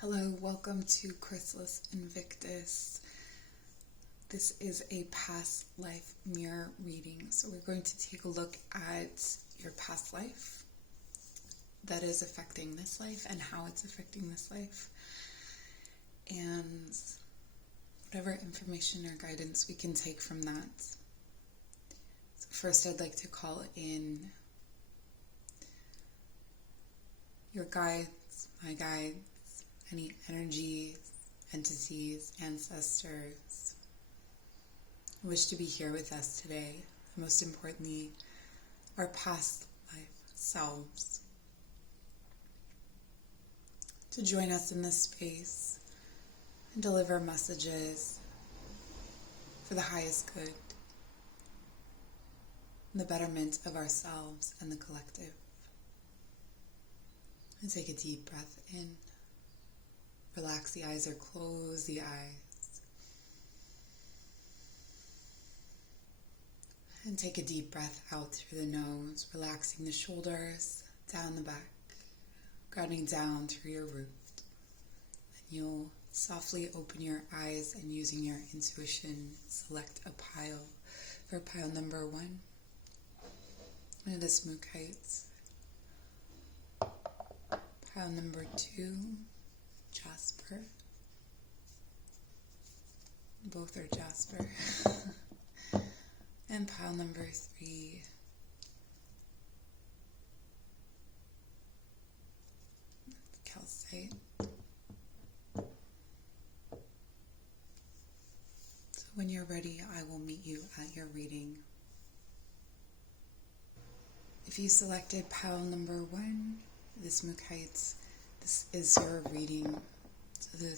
Hello, welcome to Chrysalis, Invictus. This is a past life mirror reading. So we're going to take a look at your past life that is affecting this life and how it's affecting this life. And whatever information or guidance we can take from that. So first I'd like to call in your guides, my guides, any energies, entities, ancestors who wish to be here with us today. Most importantly, our past life selves, to join us in this space and deliver messages for the highest good, and the betterment of ourselves and the collective. And take a deep breath in. Relax the eyes or close the eyes. And take a deep breath out through the nose, relaxing the shoulders, down the back, grounding down through your root. And you'll softly open your eyes and using your intuition, select a pile. For pile number 1, one of the Smookites. Pile number 2, Jasper. Both are Jasper. And pile number 3, Calcite. So when you're ready, I will meet you at your reading. If you selected pile number 1, the Smookites, this is your reading. So the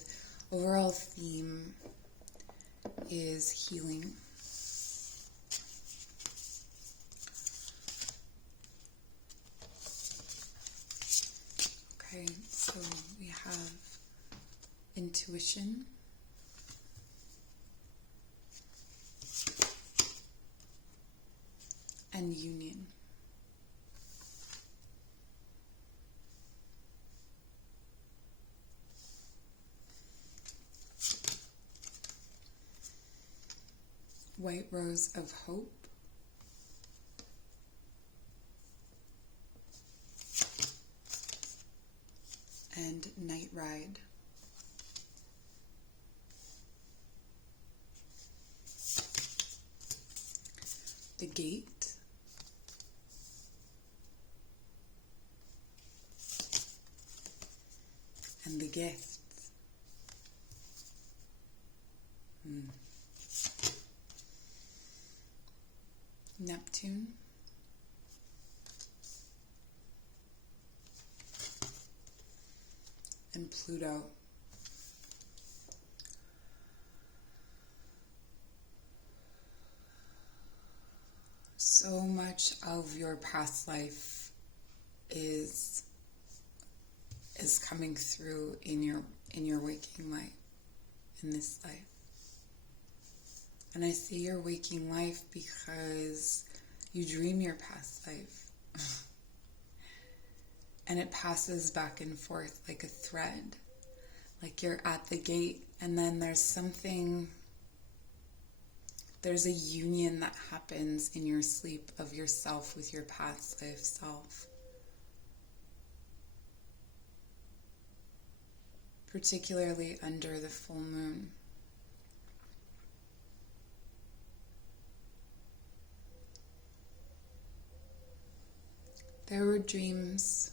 overall theme is healing. Okay, so we have intuition, and union. White Rose of Hope, and Night Ride. The Gate, and The Gift. Neptune, and Pluto. So much of your past life is coming through in your waking life, in this life. And I say your waking life because you dream your past life. And it passes back and forth like a thread. Like you're at the gate and then there's a union that happens in your sleep of yourself with your past life self. Particularly under the full moon. There were dreams.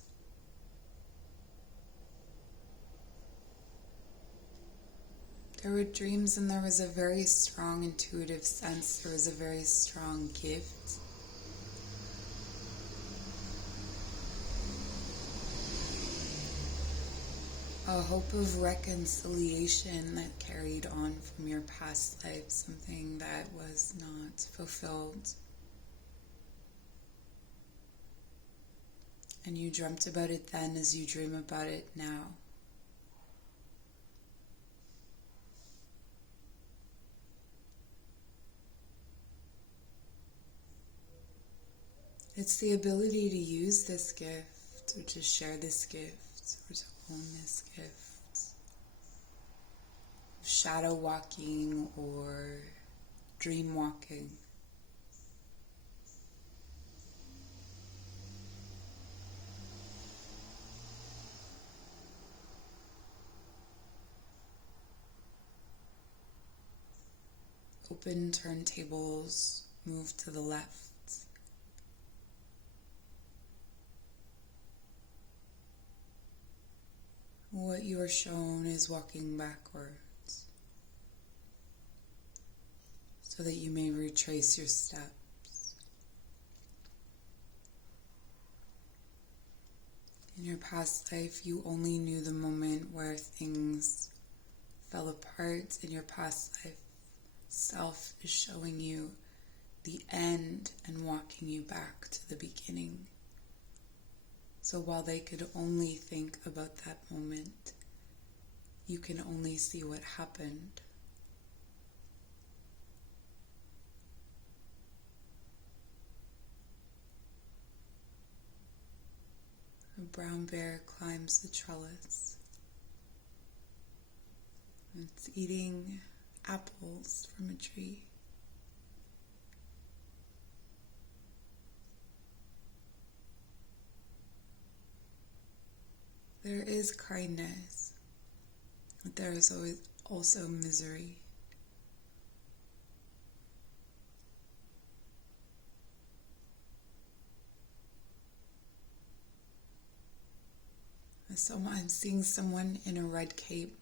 There were dreams and there was a very strong intuitive sense. There was a very strong gift. A hope of reconciliation that carried on from your past life, something that was not fulfilled. And you dreamt about it then as you dream about it now. It's the ability to use this gift, or to share this gift, or to own this gift, shadow walking or dream walking. Open turntables, move to the left. What you are shown is walking backwards, so that you may retrace your steps. In your past life, you only knew the moment where things fell apart. In your past life, self is showing you the end and walking you back to the beginning. So while they could only think about that moment, you can only see what happened. A brown bear climbs the trellis. It's eating apples from a tree. There is kindness, but there is always also misery. I'm seeing someone in a red cape.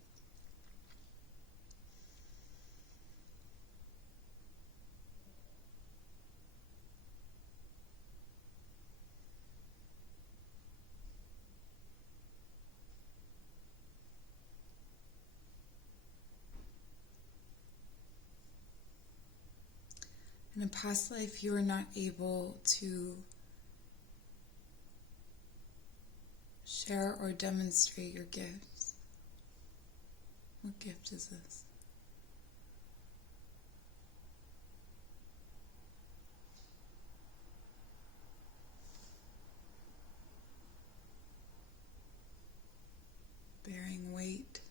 In a past life, you were not able to share or demonstrate your gifts. What gift is this? Bearing weight.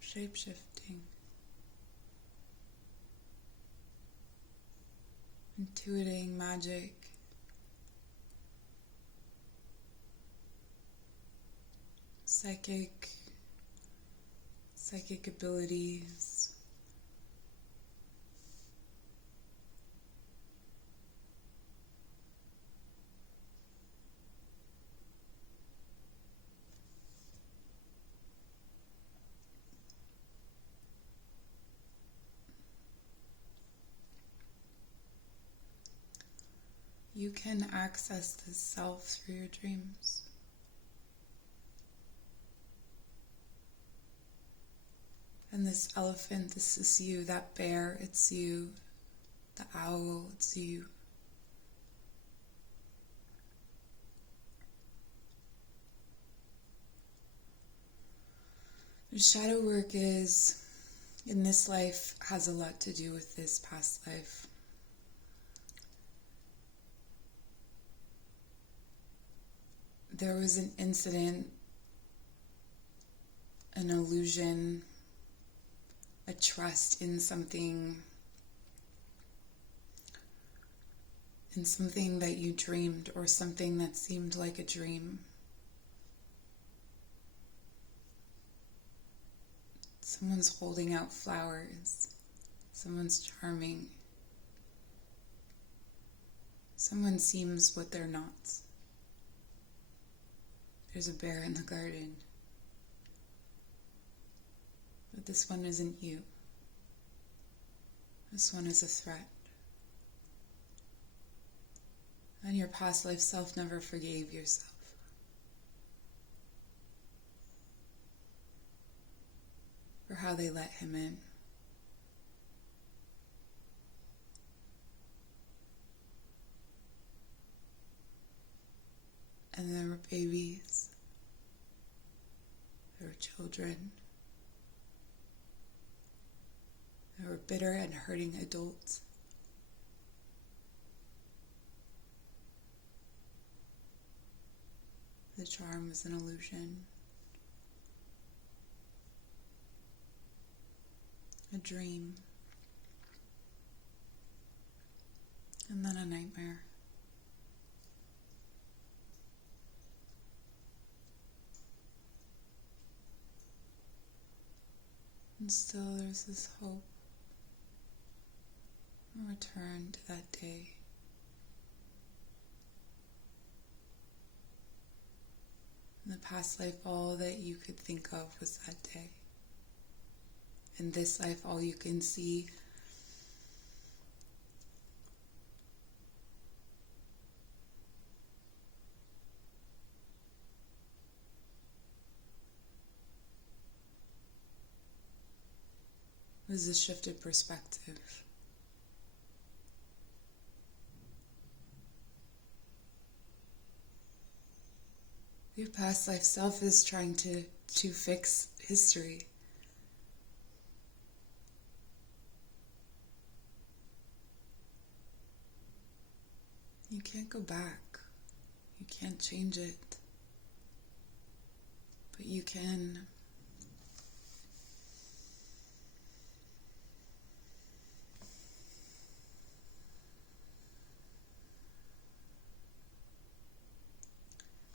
Shape-shifting, intuiting magic, psychic abilities, you can access the self through your dreams. And this elephant, this is you. That bear, it's you. The owl, it's you. The shadow work is, in this life, has a lot to do with this past life. There was an incident, an illusion, a trust in something that you dreamed or something that seemed like a dream. Someone's holding out flowers. Someone's charming. Someone seems what they're not. There's a bear in the garden. But this one isn't you. This one is a threat. And your past life self never forgave yourself. For how they let him in. And there were babies. There were children. There or bitter and hurting adult. The charm is an illusion, a dream, and then a nightmare. And still there's this hope, a return to that day. In the past life, all that you could think of was that day. In this life, all you can see is a shifted perspective. Your past life self is trying to fix history. You can't go back. You can't change it. But you can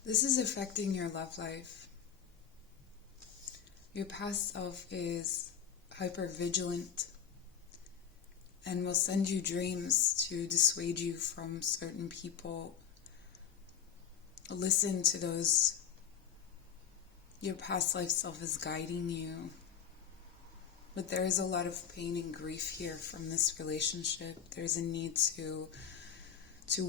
this is affecting your love life. Your past self is hyper-vigilant and will send you dreams to dissuade you from certain people. Listen to those. Your past life self is guiding you. But there is a lot of pain and grief here from this relationship. There's a need to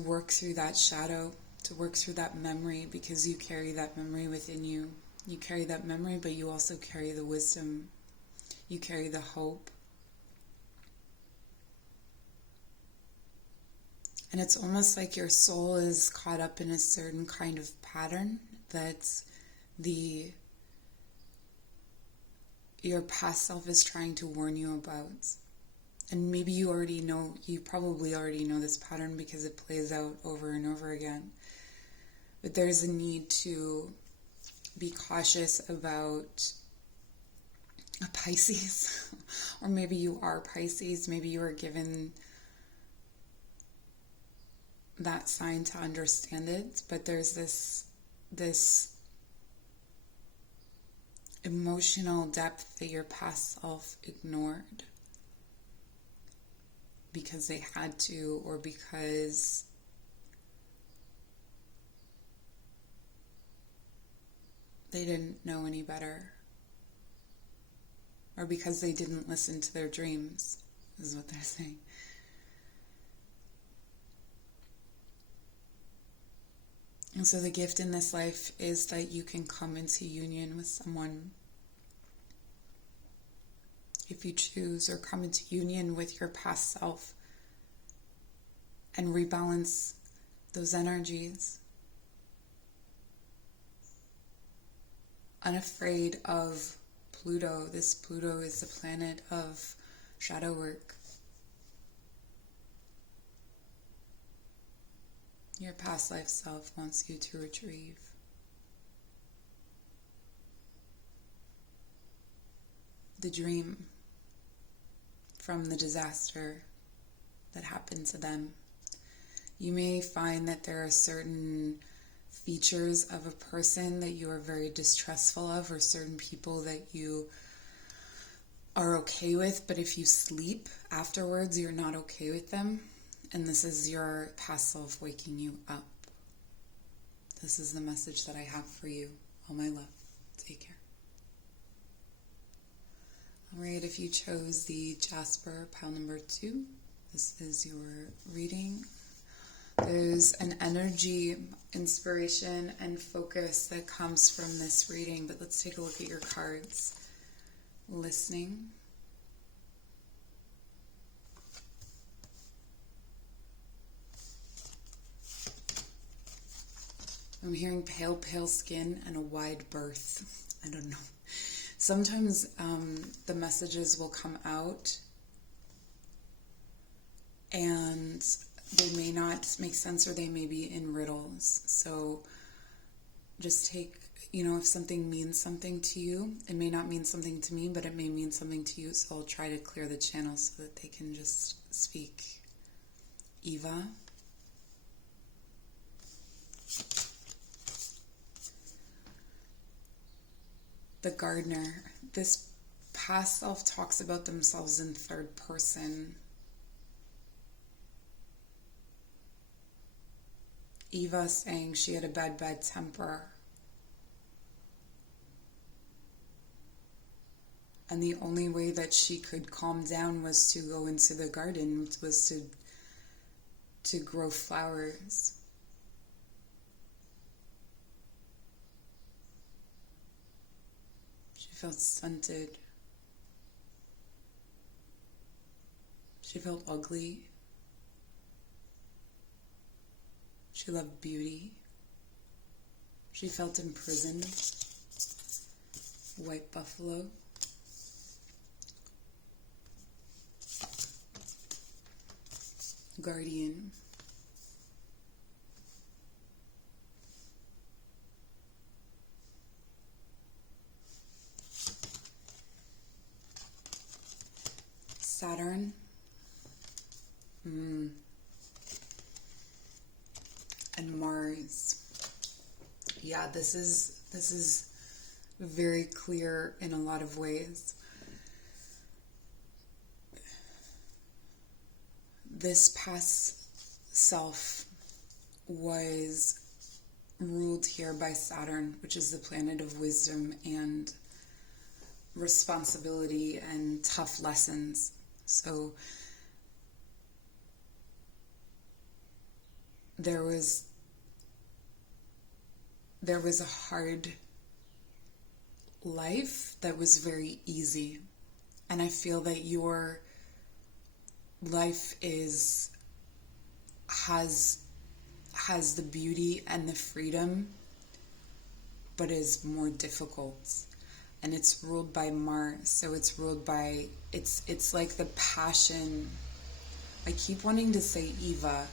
work through that shadow, to work through that memory, because you carry that memory within you. You carry that memory, but you also carry the wisdom. You carry the hope. And it's almost like your soul is caught up in a certain kind of pattern that your past self is trying to warn you about. And maybe you probably already know this pattern because it plays out over and over again. But there's a need to be cautious about a Pisces. Or maybe you are Pisces. Maybe you are given that sign to understand it. But there's this emotional depth that your past self ignored because they had to, or because they didn't know any better, or because they didn't listen to their dreams, is what they're saying. And so the gift in this life is that you can come into union with someone if you choose, or come into union with your past self and rebalance those energies. Unafraid of Pluto. This Pluto is the planet of shadow work. Your past life self wants you to retrieve. The dream from the disaster that happened to them. You may find that there are certain features of a person that you are very distrustful of, or certain people that you are okay with, but if you sleep afterwards, you're not okay with them. And this is your past self waking you up. This is the message that I have for you. All my love. Take care. All right, if you chose the Jasper pile number 2, this is your reading. There's an energy, inspiration, and focus that comes from this reading, but let's take a look at your cards. Listening. I'm hearing pale, pale skin and a wide berth. I don't know. Sometimes the messages will come out and they may not make sense, or they may be in riddles. So just take, if something means something to you, it may not mean something to me, but it may mean something to you. So I'll try to clear the channel so that they can just speak. Eva. The gardener. This past self talks about themselves in third person. Eva saying she had a bad temper. And the only way that she could calm down was to go into the garden, was to grow flowers. She felt stunted. She felt ugly. She loved beauty. She felt imprisoned. White buffalo. Guardian. Saturn. And Mars. Yeah, this is very clear in a lot of ways. This past self was ruled here by Saturn, which is the planet of wisdom and responsibility and tough lessons. So there was a hard life that was very easy. And I feel that your life has the beauty and the freedom, but is more difficult. And it's ruled by Mars, so it's ruled by, it's like the passion. I keep wanting to say Eva.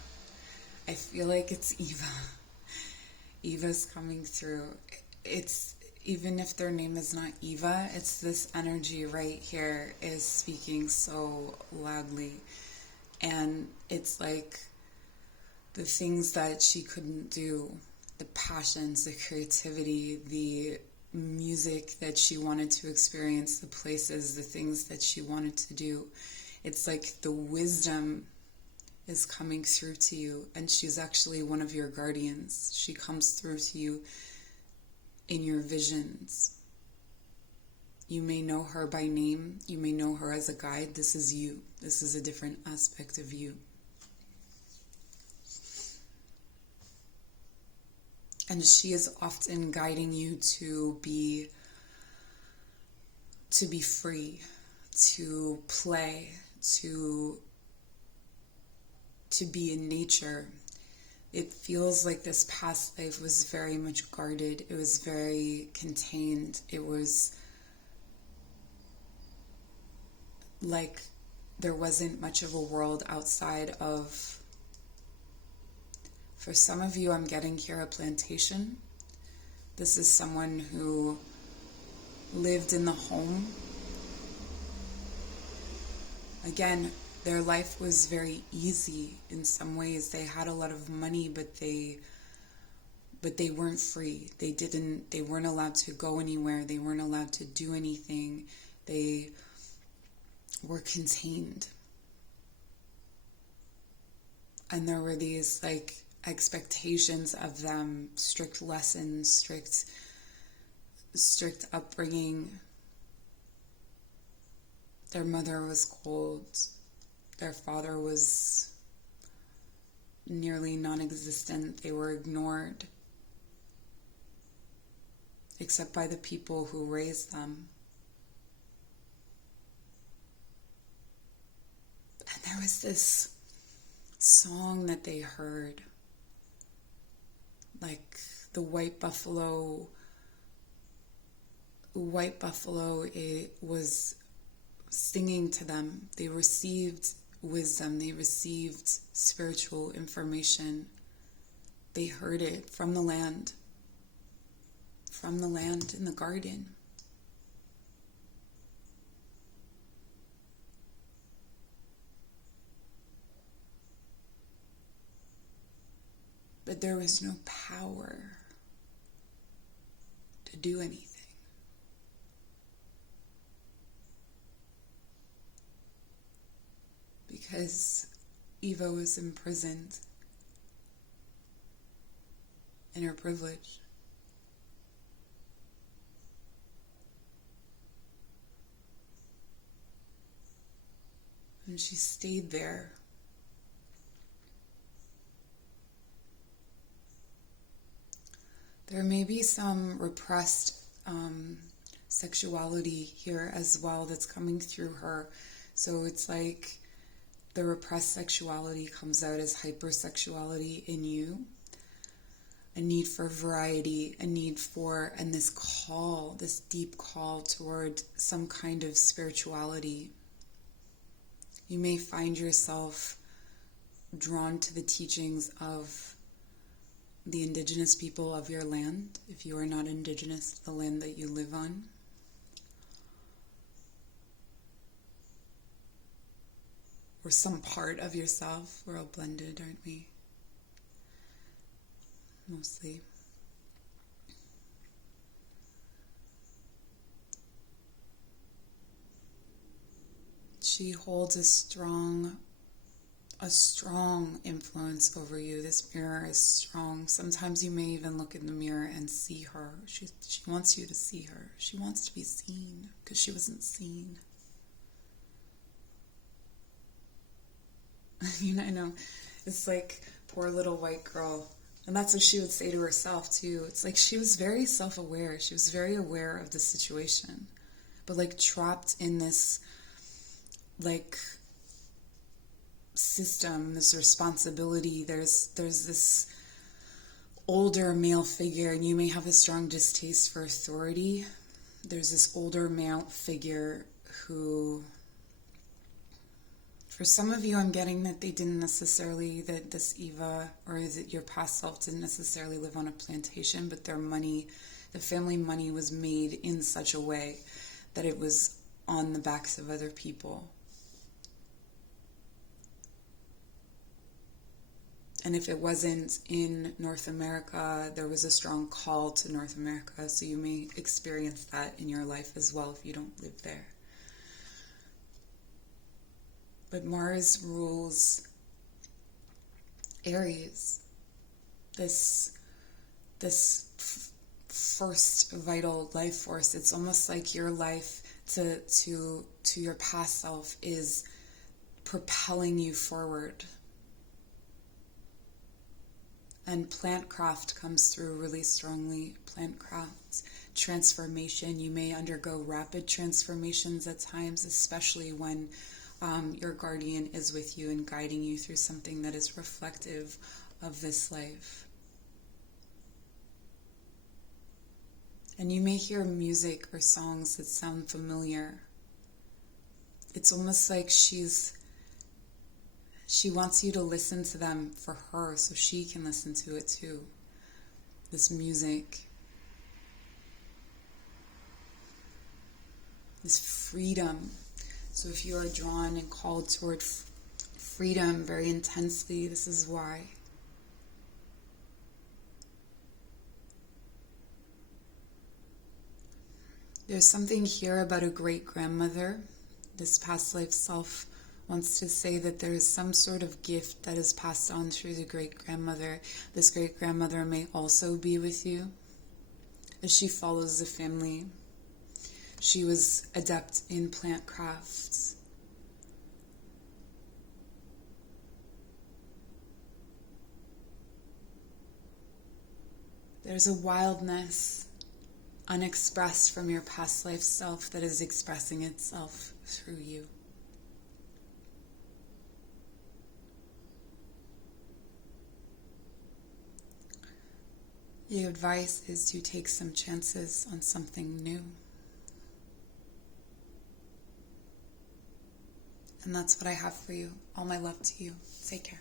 I feel like it's Eva. Eva's coming through. It's, even if their name is not Eva, it's this energy right here is speaking so loudly. And it's like the things that she couldn't do, the passions, the creativity, the music that she wanted to experience, the places, the things that she wanted to do. It's like the wisdom is coming through to you, and she's actually one of your guardians. She comes through to you in your visions. You may know her by name, you may know her as a guide. This is you. This is a different aspect of you. And she is often guiding you to be free, to play, to be in nature. It feels like this past life was very much guarded. It was very contained. It was like there wasn't much of a world outside of, for some of you, I'm getting here a plantation. This is someone who lived in the home. Again, their life was very easy in some ways. They had a lot of money, but they weren't free. They weren't allowed to go anywhere. They weren't allowed to do anything. They were contained. And there were these like expectations of them, strict lessons, strict upbringing. Their mother was cold. Their father was nearly non-existent. They were ignored, except by the people who raised them. And there was this song that they heard, like the white buffalo. White buffalo, it was singing to them. They received wisdom. They received spiritual information. They heard it from the land in the garden. But there was no power to do anything. Because Eva was imprisoned in her privilege. And she stayed there. There may be some repressed sexuality here as well that's coming through her. So it's like the repressed sexuality comes out as hypersexuality in you. A need for variety, a need for, and this call, this deep call toward some kind of spirituality. You may find yourself drawn to the teachings of the indigenous people of your land, if you are not indigenous to the land that you live on. Or some part of yourself. We're all blended, aren't we? Mostly. She holds a strong influence over you. This mirror is strong. Sometimes you may even look in the mirror and see her. She wants you to see her. She wants to be seen because she wasn't seen. I know. It's like poor little white girl. And that's what she would say to herself too. It's like she was very self-aware. She was very aware of the situation. But like trapped in this like system, this responsibility. There's this older male figure, and you may have a strong distaste for authority. There's this older male figure who, for some of you, I'm getting that they didn't necessarily, that this Eva or that your past self didn't necessarily live on a plantation, but their money, the family money was made in such a way that it was on the backs of other people. And if it wasn't in North America, there was a strong call to North America. So you may experience that in your life as well if you don't live there. But Mars rules Aries, this first vital life force. It's almost like your life to your past self is propelling you forward. And plantcraft comes through really strongly. Plantcraft, transformation. You may undergo rapid transformations at times, especially when your guardian is with you and guiding you through something that is reflective of this life. And you may hear music or songs that sound familiar. It's almost like she wants you to listen to them for her so she can listen to it too. This music. This freedom. So if you are drawn and called toward freedom very intensely, this is why. There's something here about a great-grandmother. This past life self wants to say that there is some sort of gift that is passed on through the great-grandmother. This great-grandmother may also be with you as she follows the family. She was adept in plant crafts. There's a wildness unexpressed from your past life self that is expressing itself through you. The advice is to take some chances on something new. And that's what I have for you. All my love to you. Take care.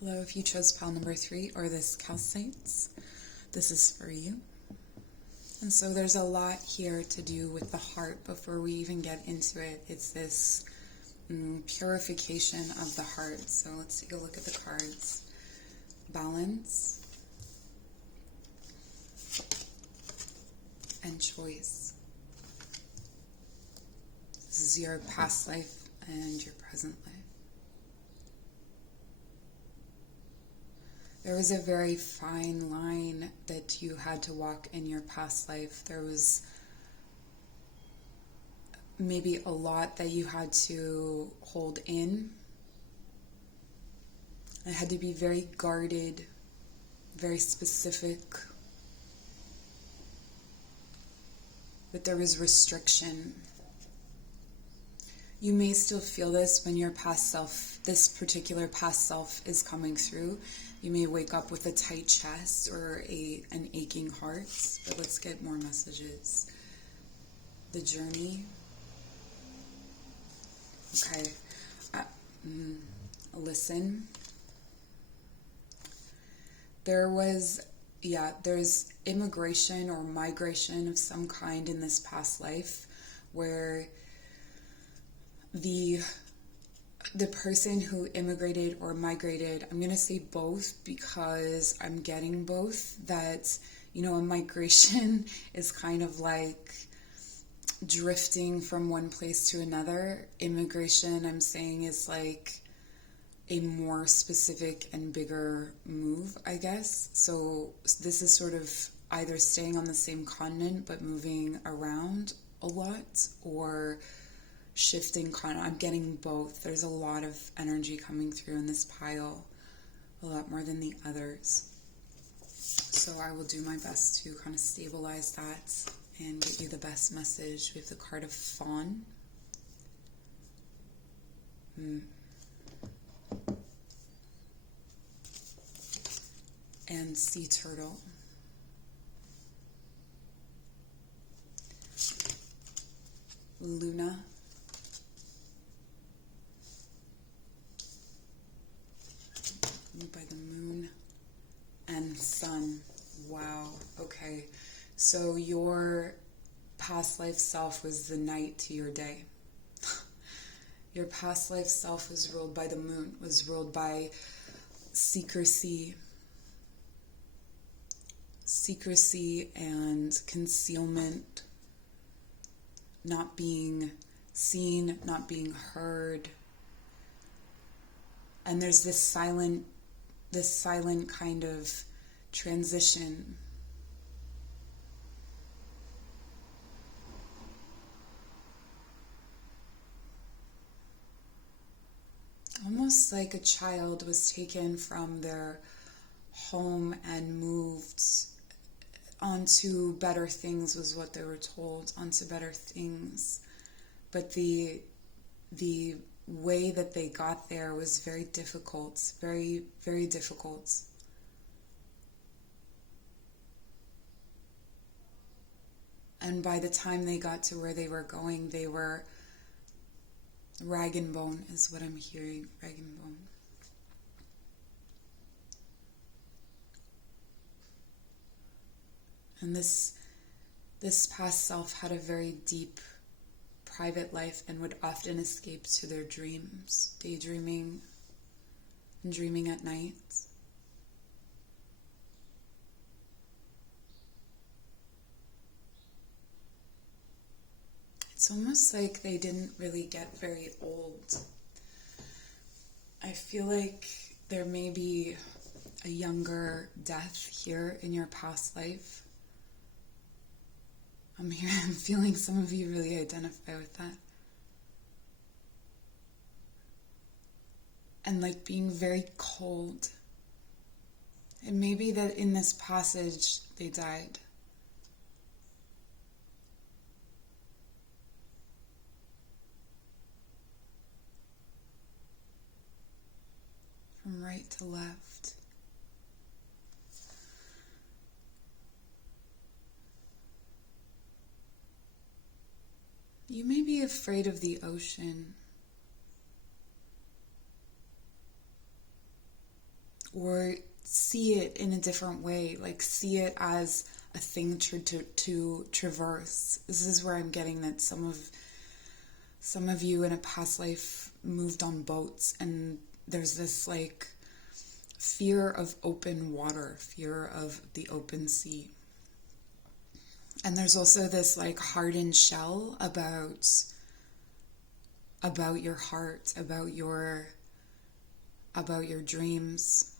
Hello, if you chose pile number 3 or this calcites, this is for you. And so there's a lot here to do with the heart before we even get into it. It's this purification of the heart. So let's take a look at the cards. Balance and choice. This is your past life and your present life. There was a very fine line that you had to walk in your past life. There was maybe a lot that you had to hold in. It had to be very guarded, very specific. But there was restriction. You may still feel this when your past self, this particular past self is coming through. You may wake up with a tight chest or an aching heart. But let's get more messages. The journey. Okay. Listen. There's immigration or migration of some kind in this past life where the person who immigrated or migrated, I'm going to say both because I'm getting both, that, a migration is kind of like drifting from one place to another. Immigration, I'm saying, is like a more specific and bigger move, I guess. So this is sort of either staying on the same continent but moving around a lot, or shifting I'm getting both. There's a lot of energy coming through in this pile, a lot more than the others. So I will do my best to kind of stabilize that and get you the best message. We have the card of Fawn. And Sea Turtle. Luna. By the moon. And sun. Wow. Okay. So your past life self was the night to your day. Your past life self was ruled by the moon, was ruled by secrecy and concealment, not being seen, not being heard. And there's this silent kind of transition. Almost like a child was taken from their home and moved onto better things, was what they were told, onto better things. But the way that they got there was very difficult, very, very difficult. And by the time they got to where they were going, they were rag and bone, is what I'm hearing, rag and bone. And this past self had a very deep private life and would often escape to their dreams, daydreaming and dreaming at night. It's almost like they didn't really get very old. I feel like there may be a younger death here in your past life. I'm feeling some of you really identify with that. And like being very cold. It may be that in this passage they died. From right to left. You may be afraid of the ocean, or see it in a different way, like see it as a thing to traverse. This is where I'm getting that some of you in a past life moved on boats, and there's this like fear of open water, fear of the open sea. And there's also this like hardened shell about your heart, about your dreams.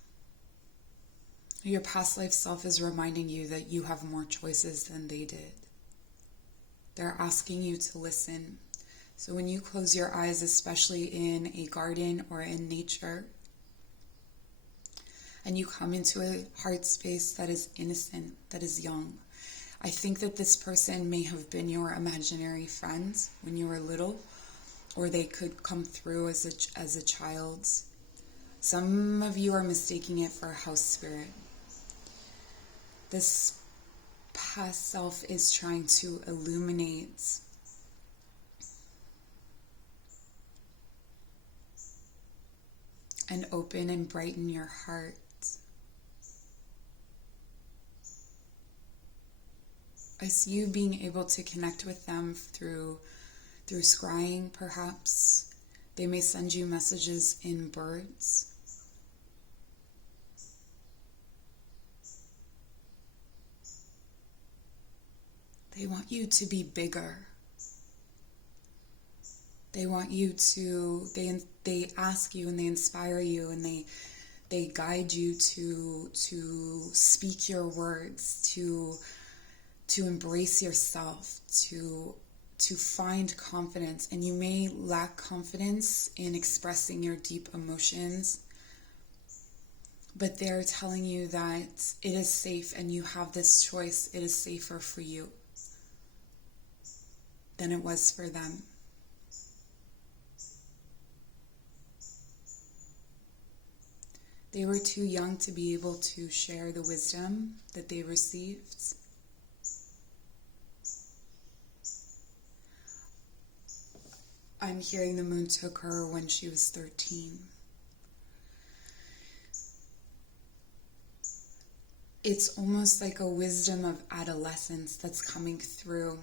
Your past life self is reminding you that you have more choices than they did. They're asking you to listen. So when you close your eyes, especially in a garden or in nature, and you come into a heart space that is innocent, that is young, I think that this person may have been your imaginary friend when you were little, or they could come through as a child. Some of you are mistaking it for a house spirit. This past self is trying to illuminate and open and brighten your heart. I see you being able to connect with them through scrying, perhaps. They may send you messages in birds. They want you to be bigger. They want you to, they ask you and they inspire you and they guide you to speak your words, to embrace yourself, to find confidence. And you may lack confidence in expressing your deep emotions, but they're telling you that it is safe and you have this choice. It is safer for you than it was for them. They were too young to be able to share the wisdom that they received. I'm hearing the moon took her when she was 13. It's almost like a wisdom of adolescence that's coming through.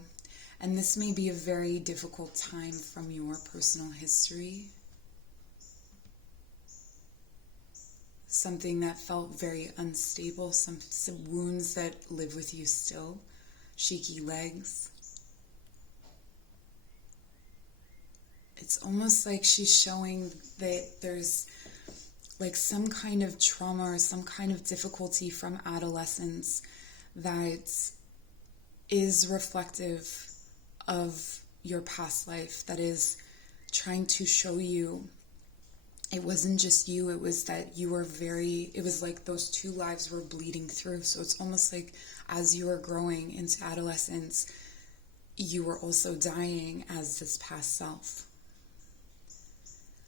And this may be a very difficult time from your personal history. Something that felt very unstable, some wounds that live with you still, shaky legs. It's almost like she's showing that there's like some kind of trauma or some kind of difficulty from adolescence that is reflective of your past life, that is trying to show you it wasn't just you, it was that you were it was like those two lives were bleeding through. So it's almost like as you were growing into adolescence, you were also dying as this past self.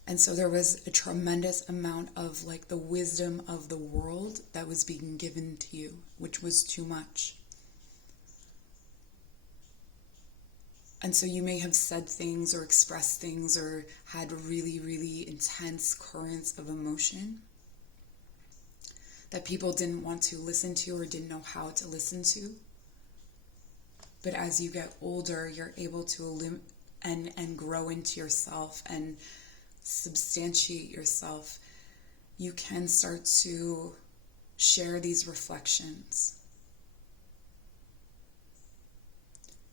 And so there was a tremendous amount of like the wisdom of the world that was being given to you, which was too much. And so you may have said things or expressed things or had really, really intense currents of emotion that people didn't want to listen to or didn't know how to listen to. But as you get older, you're able to and grow into yourself and substantiate yourself. You can start to share these reflections.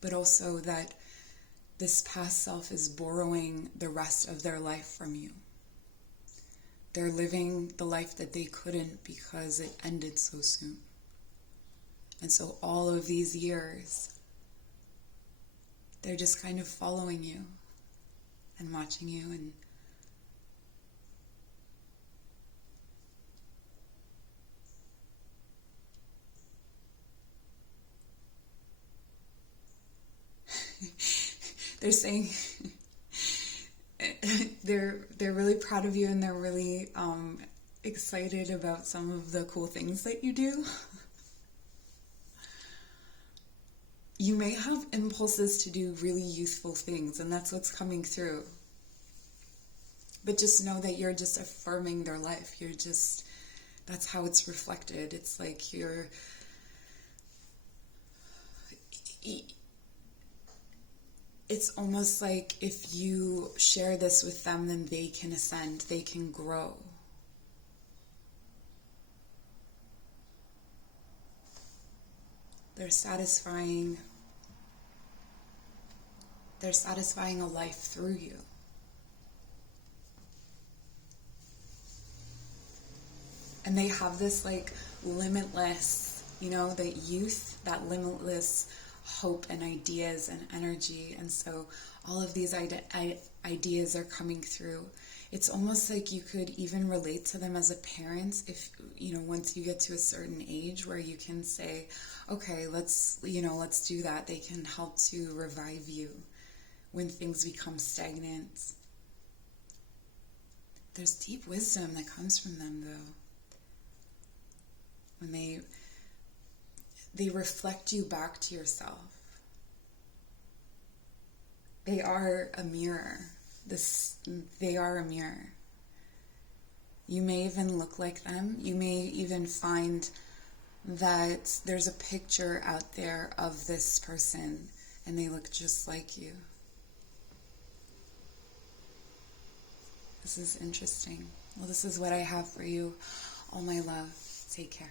But also that this past self is borrowing the rest of their life from you. They're living the life that they couldn't because it ended so soon. And so all of these years, they're just kind of following you and watching you and they're saying they're really proud of you and they're really excited about some of the cool things that you do. you may have impulses to do really youthful things, and that's what's coming through. But just know that you're just affirming their life. That's how it's reflected. It's like it's almost like if you share this with them, then they can ascend, they can grow. They're satisfying a life through you. And they have this like limitless, the youth, that limitless hope and ideas and energy. And so all of these ideas are coming through. It's almost like you could even relate to them as a parent if, once you get to a certain age where you can say, okay, let's do that. They can help to revive you when things become stagnant. There's deep wisdom that comes from them, though. When they reflect you back to yourself. They are a mirror. They are a mirror. You may even look like them. You may even find that there's a picture out there of this person and they look just like you. This is interesting. Well, this is what I have for you. All my love. Take care.